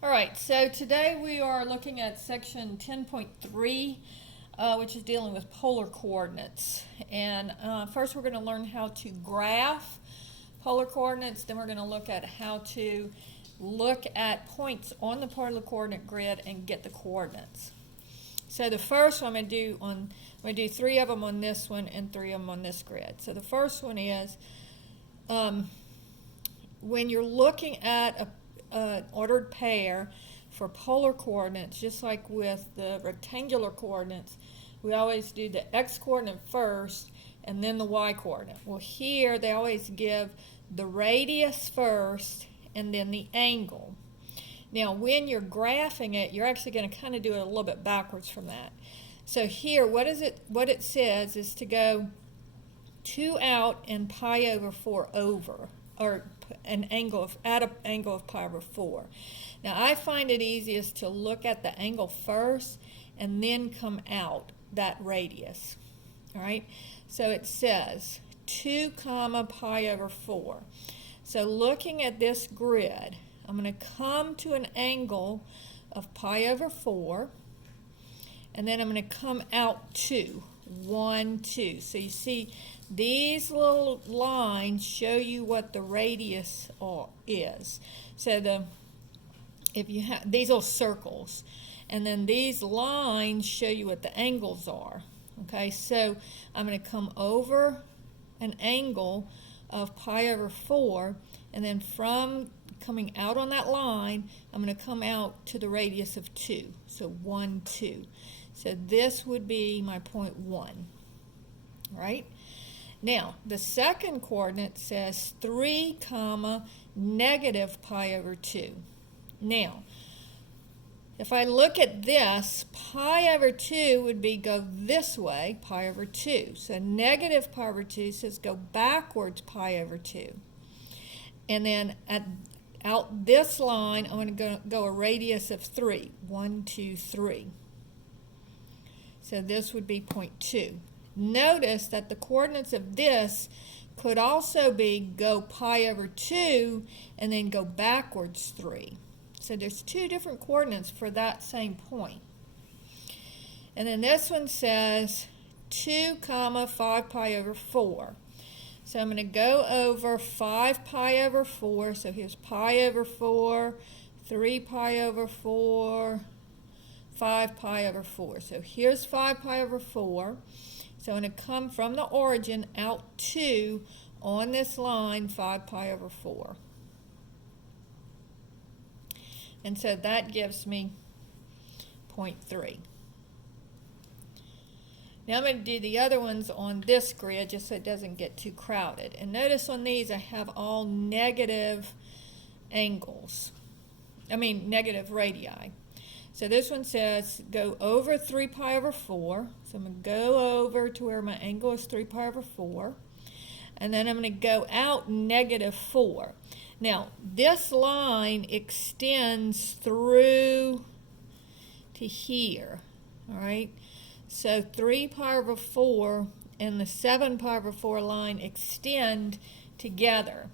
All right, so today we are looking at section 10.3, which is dealing with polar coordinates. And first we're going to learn how to graph polar coordinates, then we're going to look at how to look at points on the polar coordinate grid and get the coordinates. So the first one I'm going to do 3 of them on this one and 3 of them on this grid. So the first one is when you're looking at an ordered pair for polar coordinates, just like with the rectangular coordinates, we always do the x-coordinate first and then the y-coordinate. Well, here they always give the radius first and then the angle. Now, when you're graphing it, you're actually going to kind of do it a little bit backwards from that. So here, what it says is to go 2 out and pi over 4 over, or add an angle of pi over 4. Now, I find it easiest to look at the angle first and then come out that radius. All right, so it says 2 comma pi over 4. So looking at this grid, I'm going to come to an angle of pi over 4, and then I'm going to come out 2, 1, 2. So you see these little lines show you what the radius is. So if you have these little circles, and then these lines show you what the angles are. Okay, so I'm going to come over an angle of pi over 4, and then from coming out on that line, I'm going to come out to the radius of 2. So 1, 2. So this would be my point 1. All right? Now, the second coordinate says 3 comma negative pi over 2. Now, if I look at this, pi over 2 would be go this way, pi over 2. So negative pi over 2 says go backwards pi over 2. And then out this line, I'm going to go a radius of 3. 1, 2, 3. So this would be point 2. Notice that the coordinates of this could also be go pi over 2 and then go backwards 3. So there's 2 different coordinates for that same point. And then this one says 2 comma 5 pi over 4. So I'm going to go over 5 pi over 4. So here's pi over 4, 3 pi over 4, 5 pi over 4. So here's 5 pi over 4. So I'm going to come from the origin out 2 on this line, 5 pi over 4. And so that gives me 0.3. Now I'm going to do the other ones on this grid just so it doesn't get too crowded. And notice on these I have all negative angles. Negative radii. So this one says go over 3 pi over 4. So I'm going to go over to where my angle is 3 pi over 4. And then I'm going to go out negative 4. Now, this line extends through to here. All right? So 3 pi over 4 and the 7 pi over 4 line extend together.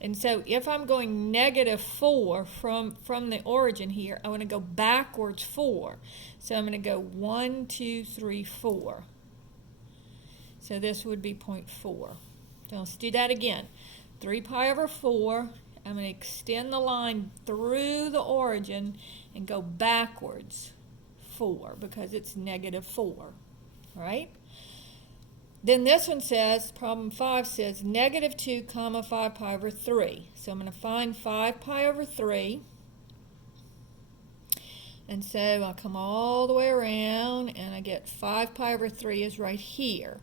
And so if I'm going negative 4 from the origin here, I want to go backwards 4. So I'm going to go 1, 2, 3, 4. So this would be 0.4. So let's do that again. 3 pi over 4. I'm going to extend the line through the origin and go backwards 4 because it's negative 4. All right? Then this one says, problem 5 says, negative 2 comma 5 pi over 3. So I'm going to find 5 pi over 3. And so I'll come all the way around, and I get 5 pi over 3 is right here.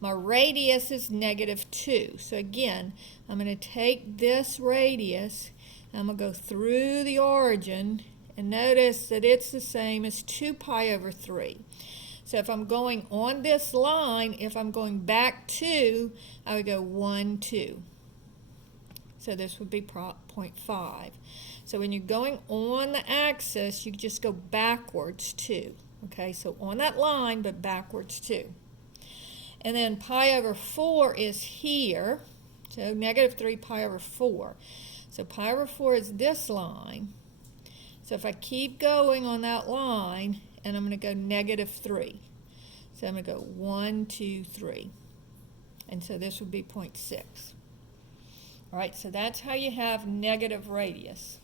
My radius is negative 2. So again, I'm going to take this radius, and I'm going to go through the origin, and notice that it's the same as 2 pi over 3. So if I'm going on this line, if I'm going back 2, I would go 1, 2. So this would be 0.5. So when you're going on the axis, you just go backwards 2. Okay, so on that line, but backwards 2. And then pi over 4 is here. So negative 3 pi over 4. So pi over 4 is this line. So if I keep going on that line, and I'm going to go -3. So I'm going to go 1, 2, 3. And so this would be 0.6. All right, so that's how you have negative radius,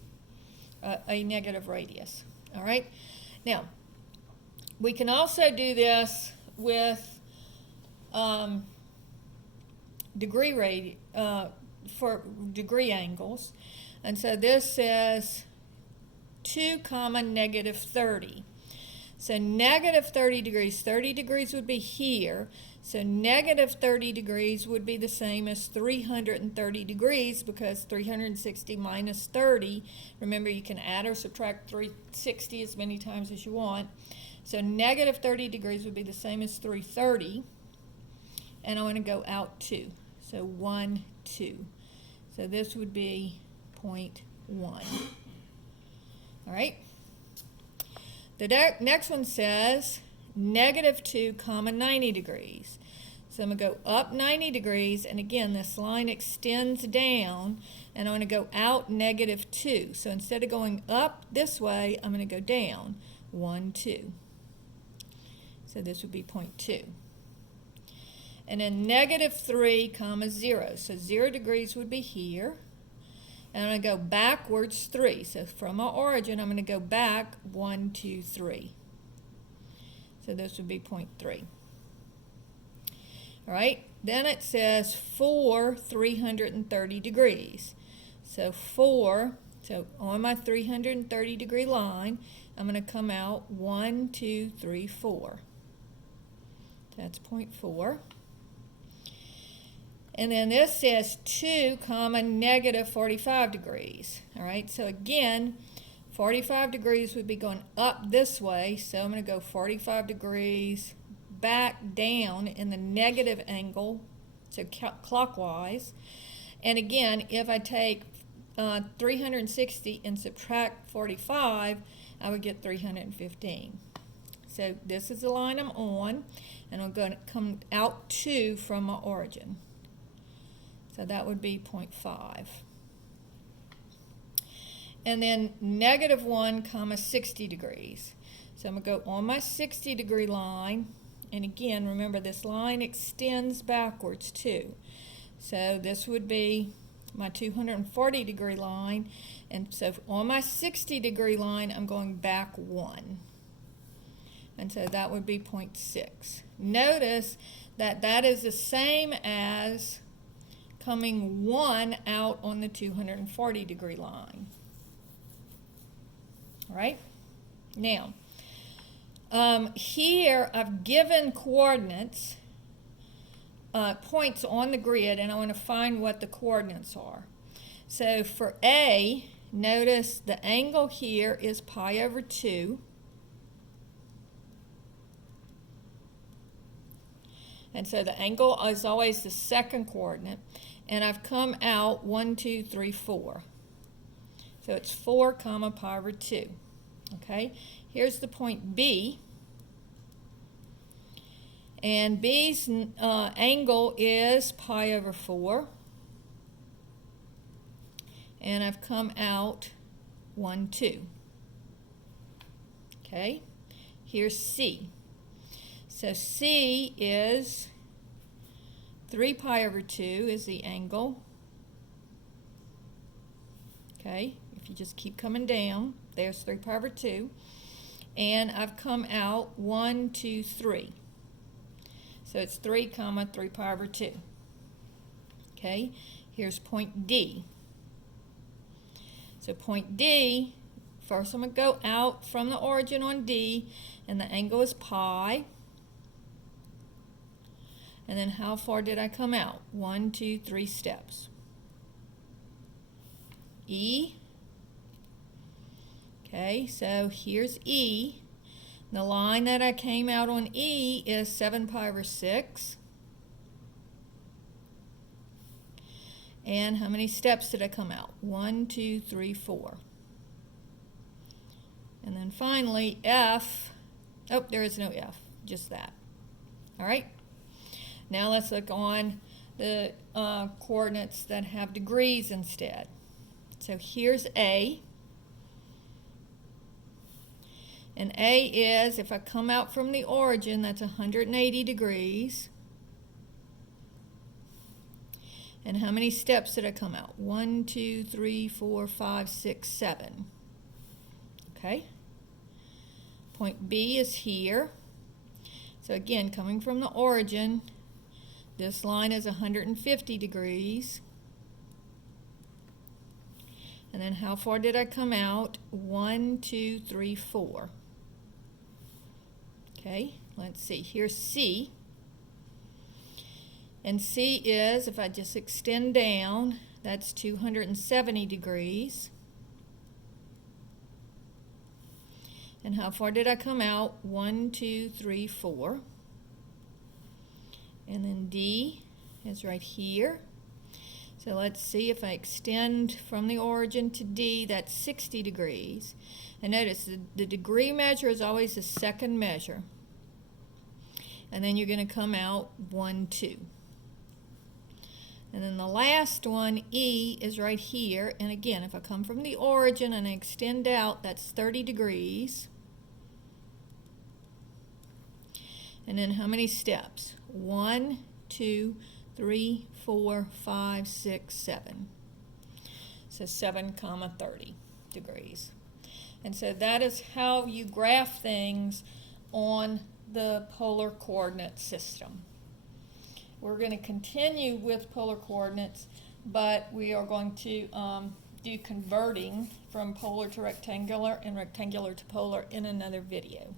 a negative radius. All right, now we can also do this with for degree angles. And so this says 2, -30. So -30 degrees, 30 degrees would be here. So -30 degrees would be the same as 330 degrees, because 360 minus 30, remember you can add or subtract 360 as many times as you want. So -30 degrees would be the same as 330. And I want to go out 2. So 1, 2. So this would be 0.1. All right. The next one says -2, 90 degrees. So I'm going to go up 90 degrees, and again, this line extends down, and I'm going to go out -2. So instead of going up this way, I'm going to go down 1, 2. So this would be 0.2. And then -3, 0. So 0 degrees would be here. And I'm going to go backwards 3. So from my origin, I'm going to go back 1, 2, 3. So this would be 0.3. All right, then it says 4, 330 degrees. So 4, so on my 330 degree line, I'm going to come out 1, 2, 3, 4. That's 0.4. And then this says 2, -45 degrees. All right, so again, 45 degrees would be going up this way, so I'm going to go 45 degrees back down in the negative angle, so clockwise. And again, if I take 360 and subtract 45, I would get 315. So this is the line I'm on, and I'm going to come out 2 from my origin. So that would be 0.5. And then -1, 60 degrees. So I'm going to go on my 60 degree line. And again, remember this line extends backwards too. So this would be my 240 degree line. And so on my 60 degree line, I'm going back 1. And so that would be 0.6. Notice that that is the same as coming 1 out on the 240 degree line. All right? Now, here I've given coordinates, points on the grid, and I want to find what the coordinates are. So for A, notice the angle here is pi/2. And so the angle is always the second coordinate. And I've come out 1, 2, 3, 4. So it's 4, pi/2. Okay, here's the point B. And B's angle is pi/4. And I've come out 1, 2. Okay, here's C. So C is 3 pi/2 is the angle. Okay, if you just keep coming down, there's 3 pi/2. And I've come out 1, 2, 3. So it's 3, 3 pi/2. Okay, here's point D. So point D, first I'm going to go out from the origin on D, and the angle is pi. And then how far did I come out? 1, 2, 3 steps. E. Okay, so here's E. The line that I came out on E is 7 pi/6. And how many steps did I come out? 1, 2, 3, 4. And then finally F. Oh, there is no F, just that. All right. Now let's look on the coordinates that have degrees instead. So here's A. And A is, if I come out from the origin, that's 180 degrees. And how many steps did I come out? 1, 2, 3, 4, 5, 6, 7. Okay. Point B is here. So again, coming from the origin, this line is 150 degrees. And then how far did I come out? 1, 2, 3, 4. Okay, let's see. Here's C. And C is, if I just extend down, that's 270 degrees. And how far did I come out? 1, 2, 3, 4. And then D is right here. So let's see if I extend from the origin to D, that's 60 degrees. And notice the degree measure is always the second measure. And then you're going to come out 1, 2. And then the last one, E, is right here. And again, if I come from the origin and I extend out, that's 30 degrees. And then how many steps? 1, 2, 3, 4, 5, 6, 7. So 7, 30 degrees. And so that is how you graph things on the polar coordinate system. We're going to continue with polar coordinates, but we are going to do converting from polar to rectangular and rectangular to polar in another video.